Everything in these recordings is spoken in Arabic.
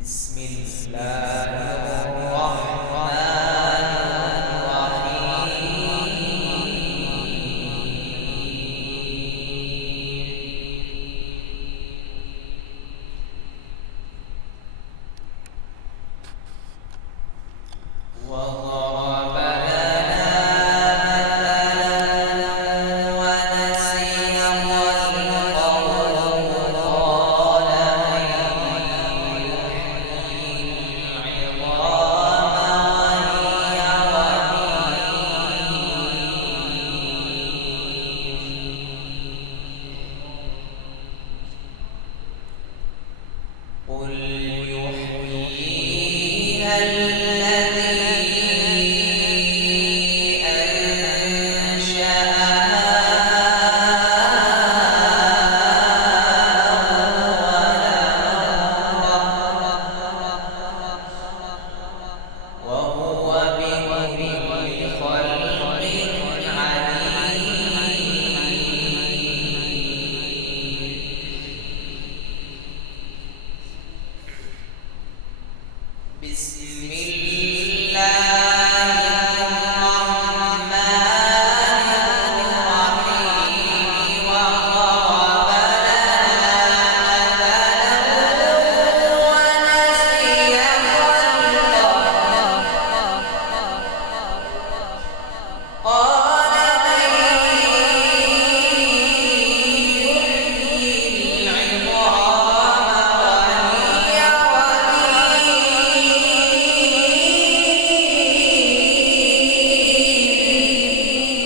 بسم الله الرحمن الرحيم وضرب لنا مثلا ونسي خلقه قال من يحيي العظام وهي رميم قل يحييها الذي وهو بكل خلق عليم بسم الله الرحمن الرحيم وضرب لنا مثلا ونسي خلقه قال من يحيي العظام وهي رميم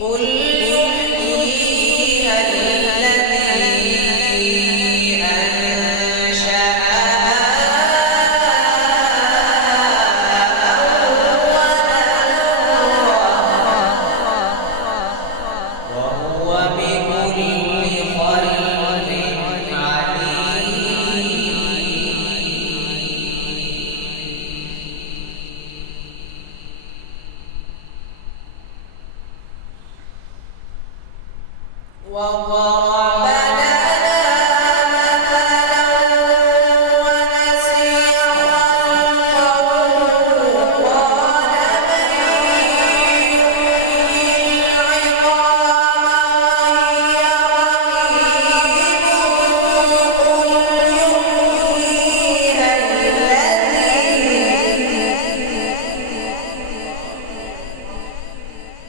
قل يحييها الذي وهو بكل خلق عليم وضرب لنا مثلا ونسي خلقه قال من يحيي العظام وهي رميم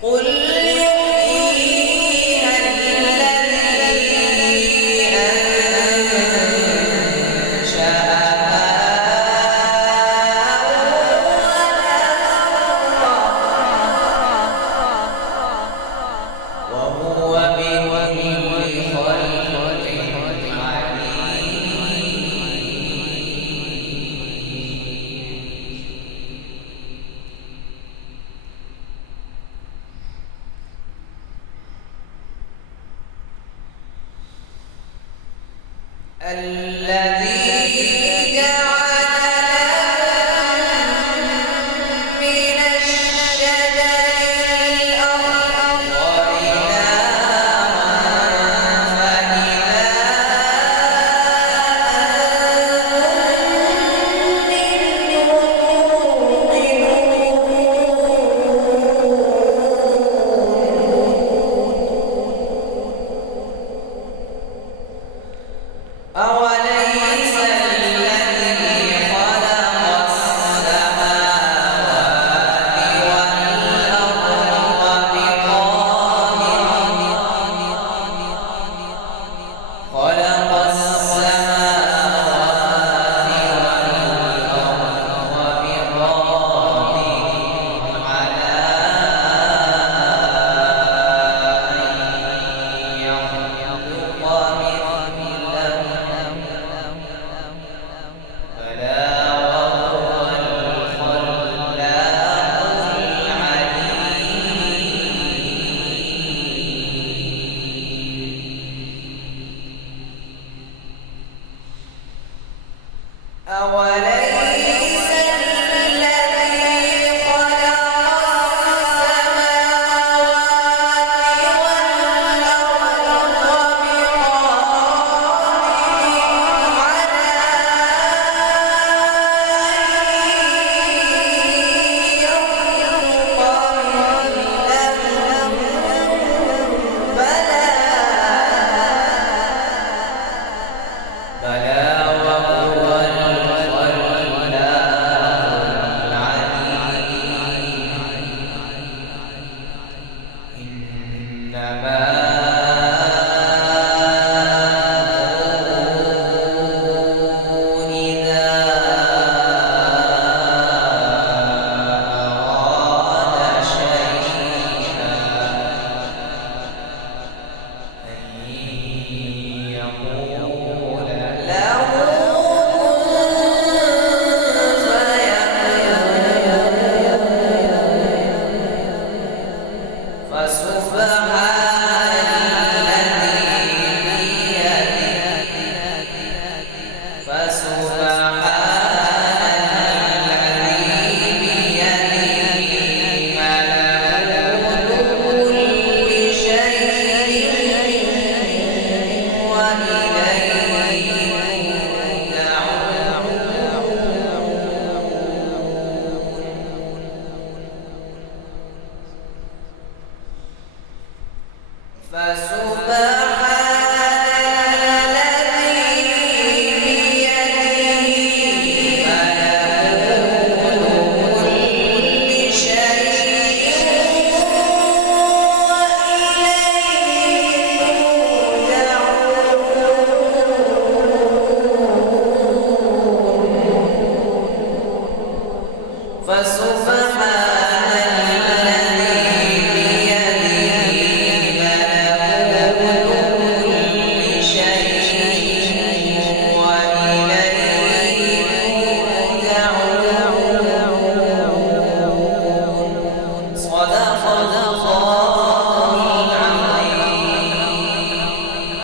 قل يحييها الذي وهو بكل خلق عليم الذي جعل لكم من الشجر الأخضر نارا فإذا أوليس الذي خلق السماوات والأرض بقادر على أن يخلق مثلهم بلى وهو الخلاق العليم أولم